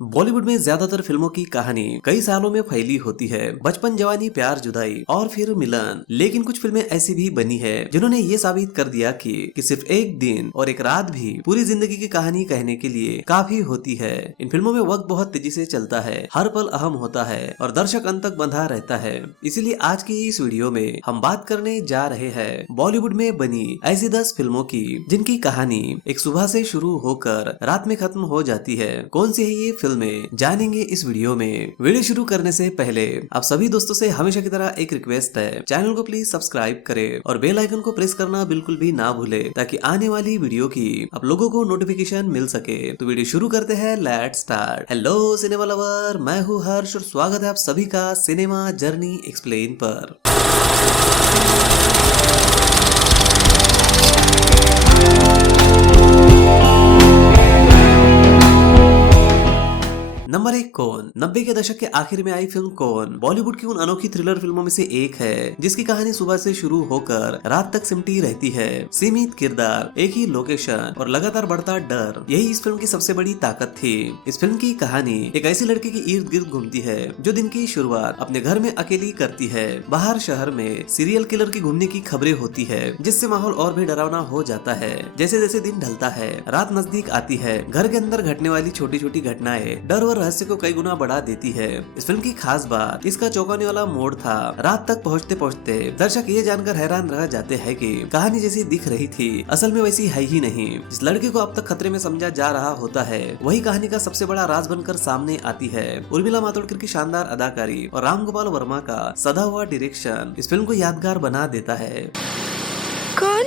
बॉलीवुड में ज्यादातर फिल्मों की कहानी कई सालों में फैली होती है। बचपन, जवानी, प्यार, जुदाई और फिर मिलन। लेकिन कुछ फिल्में ऐसी भी बनी है जिन्होंने ये साबित कर दिया कि सिर्फ एक दिन और एक रात भी पूरी जिंदगी की कहानी कहने के लिए काफी होती है। इन फिल्मों में वक्त बहुत तेजी से चलता है, हर पल अहम होता है और दर्शक अंत तक बंधा रहता है। इसीलिए आज की इस वीडियो में हम बात करने जा रहे हैं बॉलीवुड में बनी ऐसी 10 फिल्मों की जिनकी कहानी एक सुबह से शुरू होकर रात में खत्म हो जाती है। कौन सी है ये फिल्में जानेंगे इस वीडियो में। वीडियो शुरू करने से पहले आप सभी दोस्तों से हमेशा की तरह एक रिक्वेस्ट है, चैनल को प्लीज सब्सक्राइब करें और बेल आइकन को प्रेस करना बिल्कुल भी ना भूले ताकि आने वाली वीडियो की आप लोगों को नोटिफिकेशन मिल सके। तो वीडियो शुरू करते हैं, let's start. Hello cinema lover, मैं हूँ हर्ष और स्वागत है आप सभी का सिनेमा जर्नी एक्सप्लेन पर। नंबर 1 कौन। 90 के दशक के आखिर में आई फिल्म कौन बॉलीवुड की उन अनोखी थ्रिलर फिल्मों में से एक है जिसकी कहानी सुबह से शुरू होकर रात तक सिमटी रहती है। सीमित किरदार, एक ही लोकेशन और लगातार बढ़ता डर, यही इस फिल्म की सबसे बड़ी ताकत थी। इस फिल्म की कहानी एक ऐसी लड़की के इर्द गिर्द घूमती है जो दिन की शुरुआत अपने घर में अकेली करती है। बाहर शहर में सीरियल किलर की घूमने की खबरें होती है जिससे माहौल और भी डरावना हो जाता है। जैसे जैसे दिन ढलता है, रात नजदीक आती है, घर के अंदर घटने वाली छोटी छोटी घटनाएं डर और रहस्य को कई गुना बढ़ा देती है। इस फिल्म की खास बात इसका चौंकाने वाला मोड़ था। रात तक पहुंचते पहुंचते दर्शक ये जानकर हैरान रह जाते हैं कि कहानी जैसी दिख रही थी असल में वैसी है ही नहीं। जिस लड़के को अब तक खतरे में समझा जा रहा होता है वही कहानी का सबसे बड़ा राज बनकर सामने आती है। उर्मिला मातोंडकर की शानदार अदाकारी और राम गोपाल वर्मा का सदा हुआ डायरेक्शन इस फिल्म को यादगार बना देता है। कौन?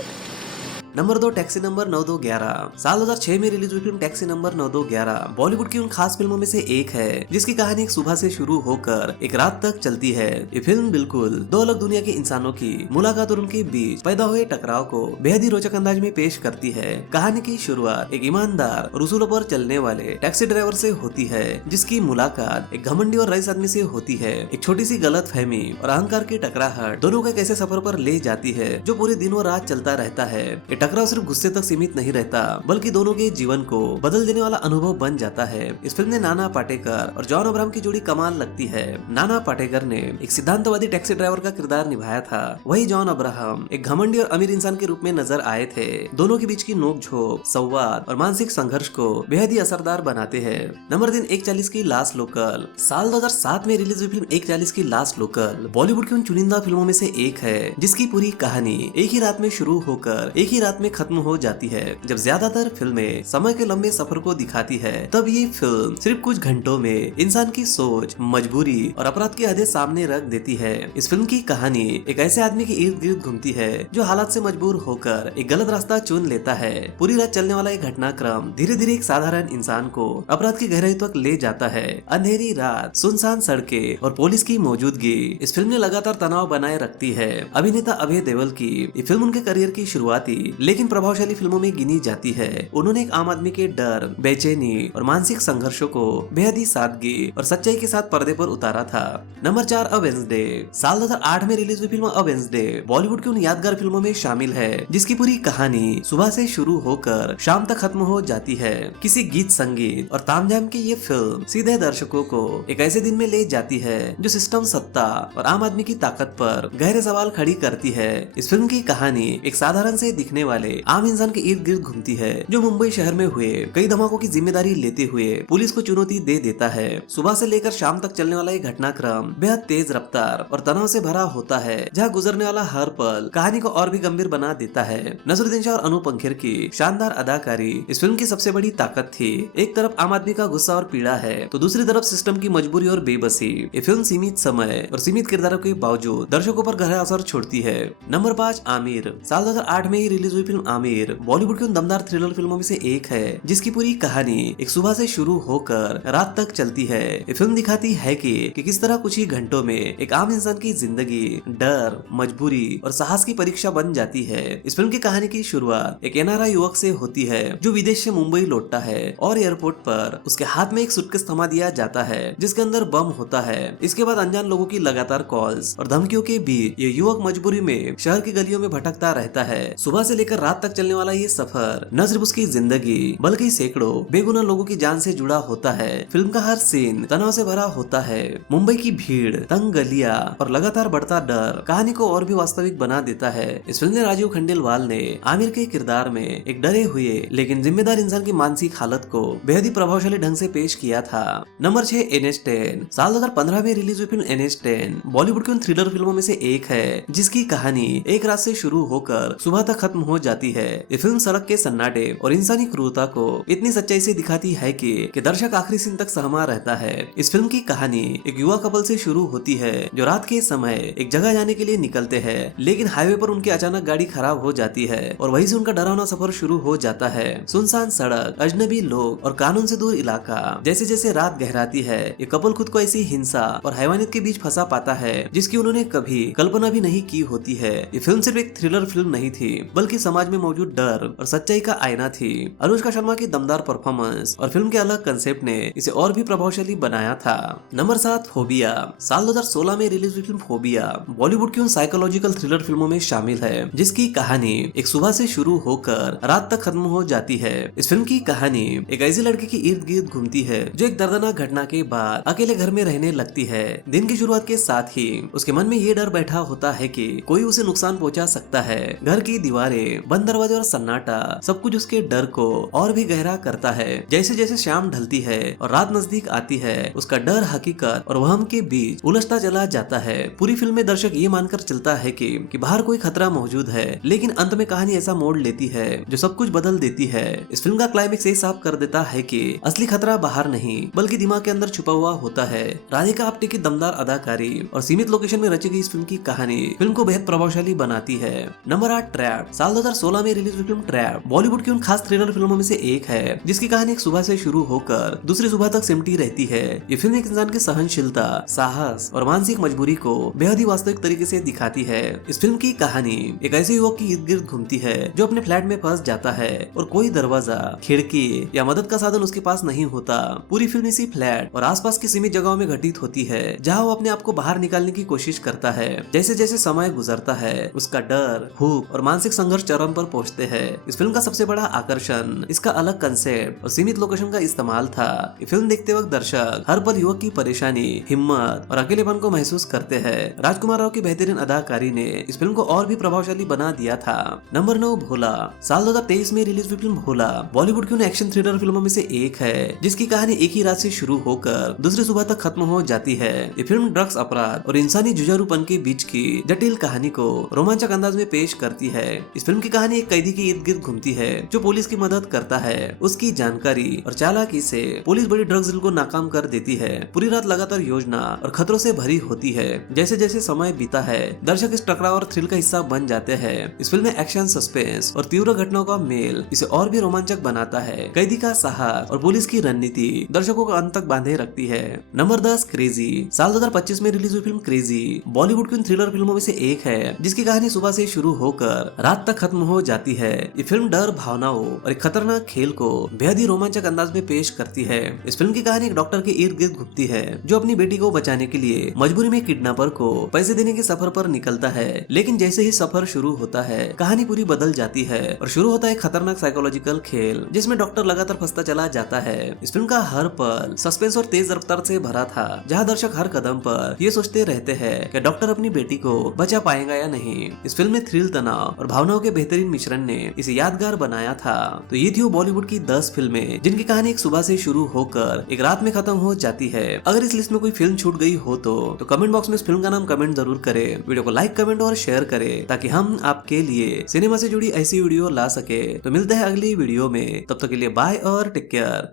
Number 2 taxi number 9211। साल 2006 में रिलीज हुई फिल्म टैक्सी नंबर 9211 बॉलीवुड की उन खास फिल्मों में से एक है जिसकी कहानी एक सुबह से शुरू होकर एक रात तक चलती है। ये फिल्म बिल्कुल दो अलग दुनिया के इंसानों की मुलाकात और उनके बीच पैदा हुए टकराव को बेहद ही रोचक अंदाज में पेश करती है। कहानी की शुरुआत एक ईमानदार और उसूलों पर चलने वाले टैक्सी ड्राइवर से होती है जिसकी मुलाकात एक घमंडी और रईस आदमी से होती है। एक छोटी सी गलतफहमी और अहंकार की टकराहट दोनों को एक ऐसे सफर पर ले जाती है जो पूरे दिन और रात चलता रहता है। टकराव सिर्फ गुस्से तक सीमित नहीं रहता बल्कि दोनों के जीवन को बदल देने वाला अनुभव बन जाता है। इस फिल्म ने नाना पाटेकर और जॉन अब्राहम की जोड़ी कमाल लगती है। नाना पाटेकर ने एक सिद्धांतवादी टैक्सी ड्राइवर का किरदार निभाया था, वही जॉन अब्राहम एक घमंडी और अमीर इंसान के रूप में नजर आए थे। दोनों के बीच की नोकझोंक, संवाद और मानसिक संघर्ष को बेहद ही असरदार बनाते हैं। नंबर 3 140 की लास्ट लोकल। साल 2007 में रिलीज हुई फिल्म 140 की लास्ट लोकल बॉलीवुड की उन चुनिंदा फिल्मों में से एक है जिसकी पूरी कहानी एक ही रात में शुरू होकर एक ही रात में खत्म हो जाती है। जब ज्यादातर फिल्में समय के लंबे सफर को दिखाती है तब ये फिल्म सिर्फ कुछ घंटों में इंसान की सोच, मजबूरी और अपराध की हदें सामने रख देती है। इस फिल्म की कहानी एक ऐसे आदमी के इर्द गिर्द घूमती है जो हालात से मजबूर होकर एक गलत रास्ता चुन लेता है। पूरी रात चलने वाला एक घटनाक्रम धीरे धीरे एक साधारण इंसान को अपराध की गहराई तक ले जाता है। अंधेरी रात, सुनसान सड़कें और पुलिस की मौजूदगी इस फिल्म ने लगातार तनाव बनाए रखती है। अभिनेता अभय देओल की ये फिल्म उनके करियर की शुरुआती लेकिन प्रभावशाली फिल्मों में गिनी जाती है। उन्होंने एक आम आदमी के डर, बेचैनी और मानसिक संघर्षों को बेहद ही सादगी और सच्चाई के साथ पर्दे पर उतारा था। नंबर 4 अ वेडनेसडे। साल 2008 में रिलीज हुई फिल्म अ वेडनेसडे बॉलीवुड की उन यादगार फिल्मों में शामिल है जिसकी पूरी कहानी सुबह से शुरू होकर शाम तक खत्म हो जाती है। किसी गीत, संगीत और तामझाम की ये फिल्म सीधे दर्शकों को एक ऐसे दिन में ले जाती है जो सिस्टम, सत्ता और आम आदमी की ताकत पर गहरे सवाल खड़ी करती है। इस फिल्म की कहानी एक साधारण से दिखने वाले आम इंसान के इर्द गिर्द घूमती है जो मुंबई शहर में हुए कई धमाकों की जिम्मेदारी लेते हुए पुलिस को चुनौती दे देता है। सुबह से लेकर शाम तक चलने वाला ये घटनाक्रम बेहद तेज रफ्तार और तनाव से भरा होता है जहाँ गुजरने वाला हर पल कहानी को और भी गंभीर बना देता है। नसरुद्दीन शाह और अनूप पंखेर की शानदार अदाकारी इस फिल्म की सबसे बड़ी ताकत थी। एक तरफ आम आदमी का गुस्सा और पीड़ा है तो दूसरी तरफ सिस्टम की मजबूरी और बेबसी। ये फिल्म सीमित समय और सीमित किरदारों के बावजूद दर्शकों पर गहरा असर छोड़ती है। नंबर 5 आमिर। साल 2008 में ही रिलीज हुई फिल्म आमिर बॉलीवुड की उन दमदार थ्रिलर फिल्मों में से एक है जिसकी पूरी कहानी एक सुबह से शुरू होकर रात तक चलती है। ये फिल्म दिखाती है कि किस तरह कुछ ही घंटों में एक आम इंसान की जिंदगी डर, मजबूरी और साहस की परीक्षा बन जाती है। इस फिल्म की कहानी की शुरुआत एक एनआरआई युवक से होती है जो विदेश से मुंबई लौटता है और एयरपोर्ट पर उसके हाथ में एक सूटकेस थमा दिया जाता है जिसके अंदर बम होता है। इसके बाद अनजान लोगों की लगातार कॉल्स और धमकियों के बीच ये युवक मजबूरी में शहर की गलियों में भटकता रहता है। सुबह से लेकर लेकर रात तक चलने वाला ये सफर न सिर्फ उसकी जिंदगी बल्कि सैकड़ों बेगुनाह लोगों की जान से जुड़ा होता है। फिल्म का हर सीन तनाव से भरा होता है। मुंबई की भीड़, तंग गलियां और लगातार बढ़ता डर कहानी को और भी वास्तविक बना देता है। इस फिल्म में राजीव खंडेलवाल ने आमिर के किरदार में एक डरे हुए लेकिन जिम्मेदार इंसान की मानसिक हालत को बेहद ही प्रभावशाली ढंग से पेश किया था। Number 6 NH10। साल 2015 में रिलीज हुई फिल्म NH10 बॉलीवुड की उन थ्रिलर फिल्मों में से एक है जिसकी कहानी एक रात से शुरू होकर सुबह तक खत्म हो जाती है। ये फिल्म सड़क के सन्नाटे और इंसानी क्रूरता को इतनी सच्चाई से दिखाती है कि दर्शक आखिरी सीन तक सहमा रहता है। इस फिल्म की कहानी एक युवा कपल से शुरू होती है जो रात के समय एक जगह जाने के लिए निकलते हैं, लेकिन हाईवे पर उनकी अचानक गाड़ी खराब हो जाती है और वहीं से उनका डरावना सफर शुरू हो जाता है। सुनसान सड़क, अजनबी लोग और कानून से दूर इलाका। जैसे जैसे रात गहराती है ये कपल खुद को ऐसी हिंसा और हैवानियत के बीच फंसा पाता है जिसकी उन्होंने कभी कल्पना भी नहीं की होती है। ये फिल्म सिर्फ एक थ्रिलर फिल्म नहीं थी बल्कि समाज में मौजूद डर और सच्चाई का आईना थी। अनुष्का शर्मा की दमदार परफॉर्मेंस और फिल्म के अलग कंसेप्ट ने इसे और भी प्रभावशाली बनाया था। Number 7 phobia. साल 2016 में रिलीज हुई फिल्म फोबिया बॉलीवुड की उन साइकोलॉजिकल थ्रिलर फिल्मों में शामिल है जिसकी कहानी एक सुबह से शुरू होकर रात तक खत्म हो जाती है। इस फिल्म की कहानी एक ऐसी लड़की की इर्द गिर्द घूमती है जो एक दर्दनाक घटना के बाद अकेले घर में रहने लगती है। दिन की शुरुआत के साथ ही उसके मन में ये डर बैठा होता है कि कोई उसे नुकसान पहुंचा सकता है। घर की दीवारें, बंद दरवाजे और सन्नाटा सब कुछ उसके डर को और भी गहरा करता है। जैसे जैसे शाम ढलती है और रात नजदीक आती है उसका डर, हकीकत और वहम के बीच उलझता चला जाता है। पूरी फिल्म में दर्शक ये मानकर चलता है कि बाहर कोई खतरा मौजूद है, लेकिन अंत में कहानी ऐसा मोड़ लेती है जो सब कुछ बदल देती है। इस फिल्म का क्लाइमेक्स ये साफ कर देता है कि असली खतरा बाहर नहीं बल्कि दिमाग के अंदर छुपा हुआ होता है। राधिका आप्टे की दमदार अदाकारी और सीमित लोकेशन में रची गई इस फिल्म की कहानी फिल्म को बेहद प्रभावशाली बनाती है। Number 8 trap. साल 2016 में रिलीज हुई फिल्म ट्रैप बॉलीवुड की उन खास थ्रिलर फिल्मों में से एक है जिसकी कहानी एक सुबह से शुरू होकर दूसरी सुबह तक सिमटी रहती है। ये फिल्म एक इंसान की सहनशीलता, साहस और मानसिक मजबूरी को बेहद ही वास्तविक तरीके से दिखाती है। इस फिल्म की कहानी एक ऐसे युवक की इर्द गिर्द घूमती है जो अपने फ्लैट में फंस जाता है और कोई दरवाजा, खिड़की या मदद का साधन उसके पास नहीं होता। पूरी फिल्म इसी फ्लैट और आसपास की सीमित जगहों में घटित होती है जहां वो अपने आप को बाहर निकालने की कोशिश करता है। जैसे जैसे समय गुजरता है उसका डर, भूख और मानसिक संघर्ष चरम पर पहुंचते हैं। इस फिल्म का सबसे बड़ा आकर्षण इसका अलग कंसेप्ट और सीमित लोकेशन का इस्तेमाल था। ये फिल्म देखते वक्त दर्शक हर पल युवक की परेशानी, हिम्मत और अकेलेपन को महसूस करते हैं। राजकुमार राव की बेहतरीन अदाकारी ने इस फिल्म को और भी प्रभावशाली बना दिया था। नंबर 9 भोला। साल 2023 में रिलीज हुई फिल्म भोला बॉलीवुड की उन एक्शन थ्रिलर फिल्मों में से एक है जिसकी कहानी एक ही रात से शुरू होकर दूसरी सुबह तक खत्म हो जाती है। ये फिल्म ड्रग्स, अपराध और इंसानी जुझारूपन के बीच की जटिल कहानी को रोमांचक अंदाज में पेश करती है। इस फिल्म की कहानी एक कैदी के इर्द गिर्द घूमती है जो पुलिस की मदद करता है। उसकी जानकारी और चालाकी से पुलिस बड़ी ड्रग्स डील को नाकाम कर देती है। पूरी रात लगातार योजना और खतरों से भरी होती है। जैसे जैसे समय बीता है दर्शक इस टकराव और थ्रिल का हिस्सा बन जाते हैं। इस फिल्म में एक्शन, सस्पेंस और तीव्र घटनाओं का मेल इसे और भी रोमांचक बनाता है। कैदी का साहस और पुलिस की रणनीति दर्शकों को अंत तक बांधे रखती है। Number 10 crazy. साल 2025 में रिलीज हुई फिल्म क्रेजी बॉलीवुड की उन थ्रिलर फिल्मों में से एक है जिसकी कहानी सुबह से शुरू होकर रात तक खत्म हो जाती है। ये फिल्म डर, भावनाओं और एक खतरनाक खेल को बेहद ही रोमांचक अंदाज में पेश करती है। इस फिल्म की कहानी एक डॉक्टर के इर्द गिर्द घूमती है जो अपनी बेटी को बचाने के लिए मजबूरी में किडनैपर को पैसे देने के सफर पर निकलता है। लेकिन जैसे ही सफर शुरू होता है कहानी पूरी बदल जाती है और शुरू होता है एक खतरनाक साइकोलॉजिकल खेल जिसमें डॉक्टर लगातार फंसता चला जाता है। इस फिल्म का हर पल सस्पेंस और तेज रफ्तार से भरा था जहां दर्शक हर कदम पर ये सोचते रहते हैं कि डॉक्टर अपनी बेटी को बचा पाएगा या नहीं। इस फिल्म में थ्रिल, तनाव और भावनाओं के बेहतरीन मिश्रण ने इसे यादगार बनाया था। तो ये थी वो बॉलीवुड की 10 फिल्में जिनकी कहानी एक सुबह से शुरू होकर एक रात में खत्म हो जाती है। अगर इस लिस्ट में कोई फिल्म छूट गई हो तो कमेंट बॉक्स में इस फिल्म का नाम कमेंट जरूर करें। वीडियो को लाइक, कमेंट और शेयर करें ताकि हम आपके लिए सिनेमा से जुड़ी ऐसी वीडियो ला सके। तो मिलते हैं अगली वीडियो में, तब तक के लिए बाय और टेक केयर।